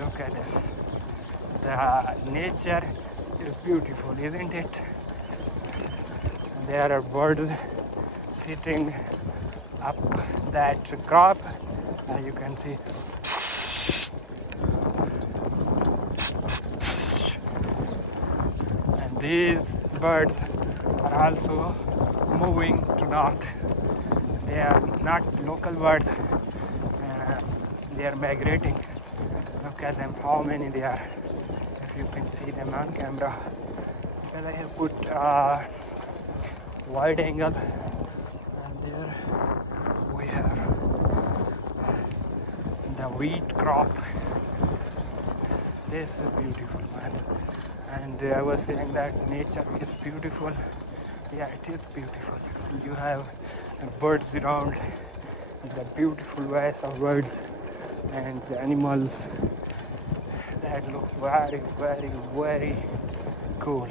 Look at this. The nature is beautiful, isn't it? There are birds sitting up that crop. You can see. And these birds are also moving to north. They are not local birds. They are migrating. Look at them, how many they are. If you can see them on camera. Because I have put wide angle, and there we have the wheat crop. This is beautiful, man. And I was saying that nature is beautiful. Yeah, it is beautiful. You have birds around, the beautiful voice of birds and the animals that look very, very, very cool.